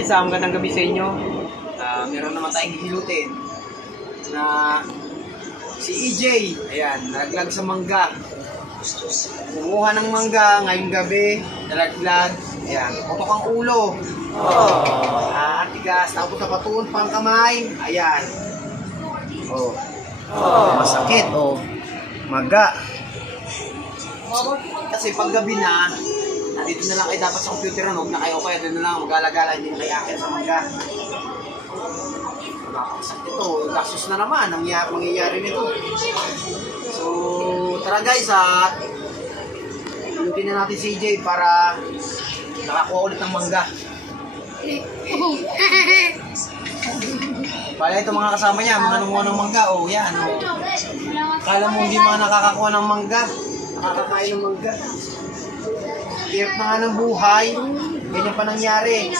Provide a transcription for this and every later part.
guys, magandang gabi sa inyo. Meron naman tayong hilutin na si EJ, ayan, nalaglag sa mangga. Kumuha ng mangga ngayong gabi, nalaglag, ayan, putok ang ulo. Tigas, tapos napatuon pang kamay, ayan. Masakit, maga. Kasi pag gabi na, dito na lang kayo dapat sa computer, huwag na kayo kaya doon na lang mag-alagala, hindi na kayo akit sa mangga. Nakakasakit ito, gastos na naman ang mangyayari nito. So, tara guys, lutin na natin si EJ para nakakuha ulit ng mangga. Pala ito mga kasama niya, mga nanguha ng mangga, yan. Kala mo hindi mga nakakakuha ng mangga, nakakakain ng mangga. Hirap na nga ng buhay, ganyan pa nangyari.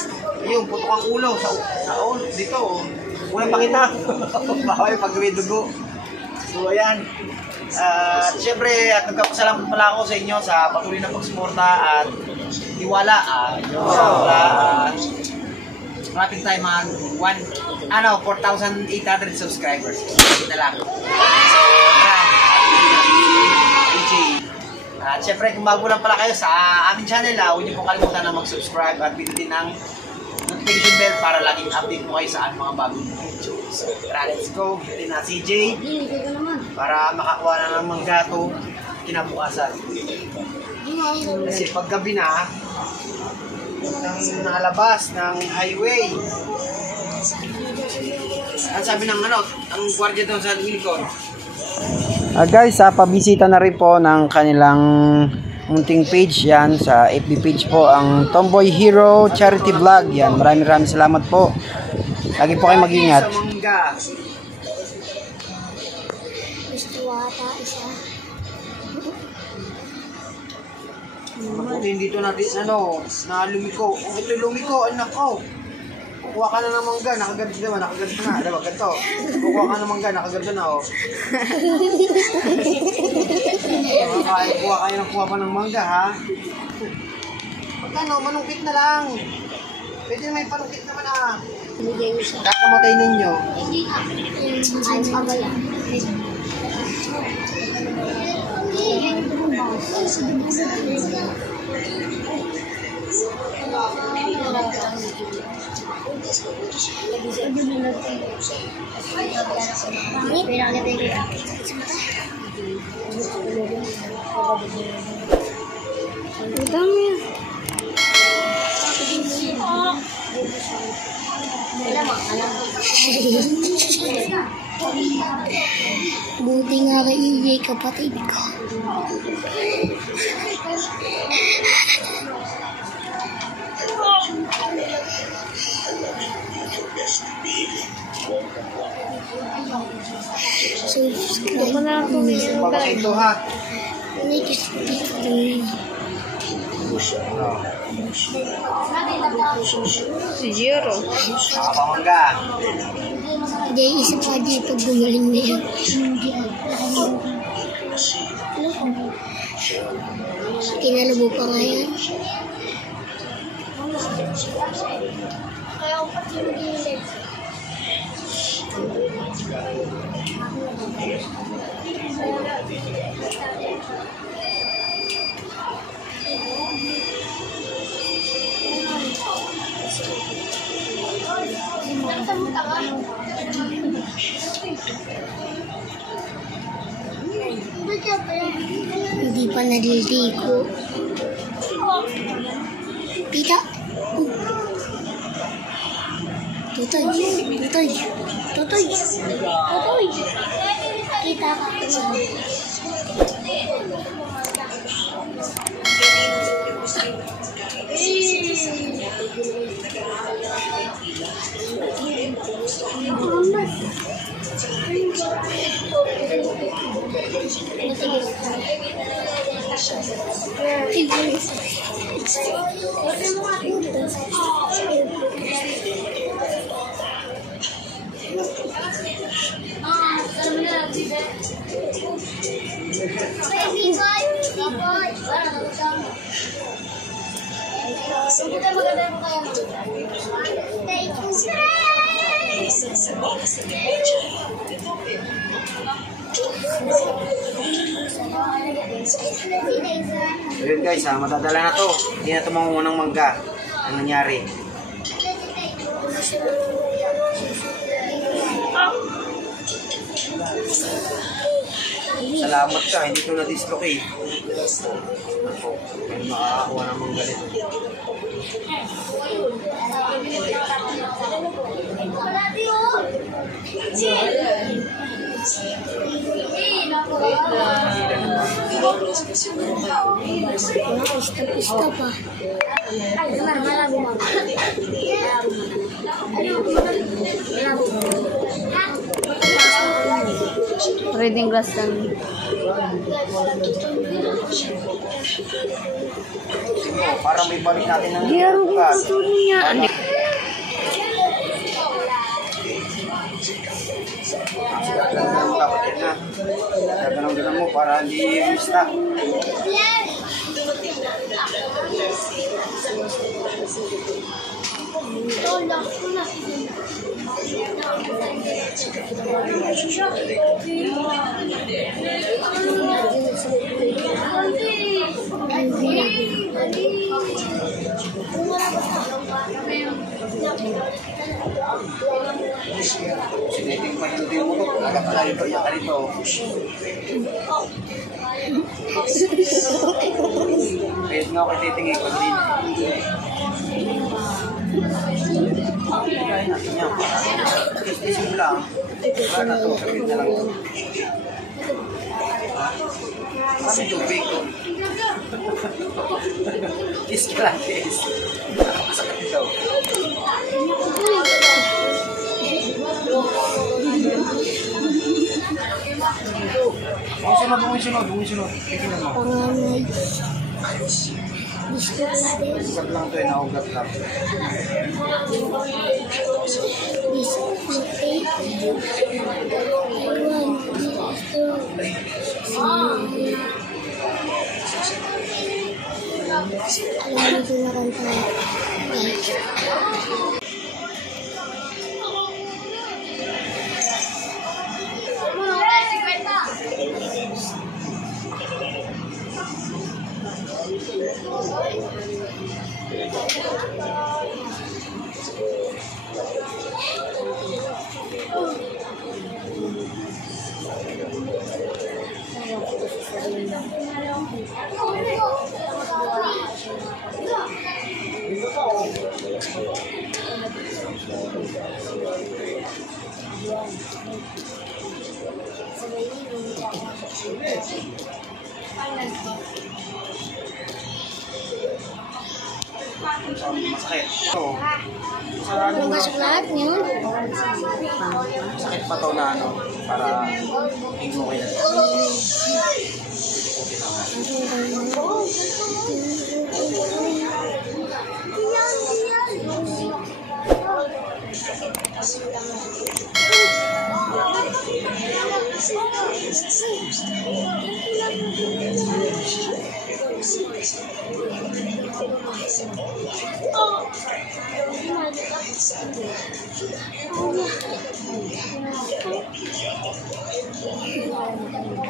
Ayun, putok ang ulo sa ulo, dito. Walang pakita. Bawal pag may dugo. So, ayan. Siyempre, at nagkapasalamat pala ako sa inyo sa patuloy na pagsuporta at tiwala. Maraming tayo mga 4,800 subscribers. Kita lang. At syempre, kung bago lang pala kayo sa aming channel, huwag niyo po kalimutan na mag-subscribe at pindutin ang notification bell para laging update po kayo sa aming mga bagong video. So, let's go. Pindutin na si CJ para makakuha na ng manggato kinabukasan. Kasi pag gabi na, nang nalabas ng highway, ang sabi ng ang gwardiya doon sa likod. Guys, pabisita na rin po ng kanilang munting page yan sa FB page po, ang Tomboy Hero Charity Vlog yan. Maraming salamat po. Lagi po kayo mag-ingat. Dito natin na lumiko. Ito lumiko, anak ko. Kukuha ka na ng mangga, nakaganto naman, nakaganto na. Diba, ganito. Kukuha ka ng mangga, nakaganto na, Kuha kayo ng kuha pa ng mangga, ha? Magkano, manungkit na lang. Pwede na may panungkit naman, ha? Kakamatay ninyo. Buti nga kay EJ, kapatid ko. Subscribe na ako ngayon. Papakito, ha? Si Jiro. Nakapamangga. Hindi, isa pa dito gumaling na yan. Kinalabo pa nga yan. Hindi pa naliligo. Pita. Tutoy. Kita ka. So yun guys, matadala na to. Hindi na ito mangungunang mangga. Ang nangyari. Salamat ka, hindi ko na-dislocate. Ako, may makakakuha ng mangga nito. Pista pa. Reading glass lang. Para may balik natin ng Gero ko bukas. patuloy niya. Kapatid na. Gaganong-ganon mo para hindi mista. Siniting pa yung din mo ito. Nagkakalayo pa yung kalito. Kahit nga ako titingin ko din. Kaya natin yan. Isip lang. Wala na ito. Kapit na lang ito. Kasi tubig. Is ka lang guys. Napakasakit ito. Bumusunod. Tingnan mo. Panganay. Ugat lang ito eh, naugat lang. Alam mo na kanta. Masakit. So, Masuk lahat yun. masakit pa to na ano, para tingin mo kayo.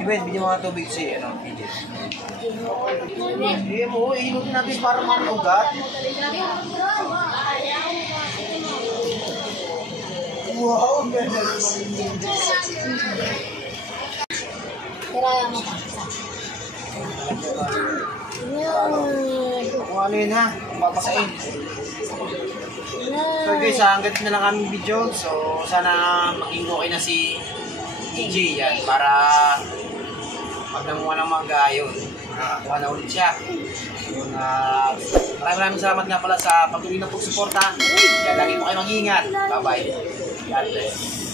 Iben, bigyan mga tubig si, ano, PJ. Mo, ihinutin natin para mamugat. Wow, ang ganda. Kung ano yun ha, papasain. So guys, hanggang na lang aming video. So sana maging okay na si DJ yan para pag namuha ng mga gayon, nakakuha na ulit siya. Maraming salamat nga pala sa patuloy na pagsuporta. Kaya lagi mo kayo mag-iingat. Bye bye. God bless.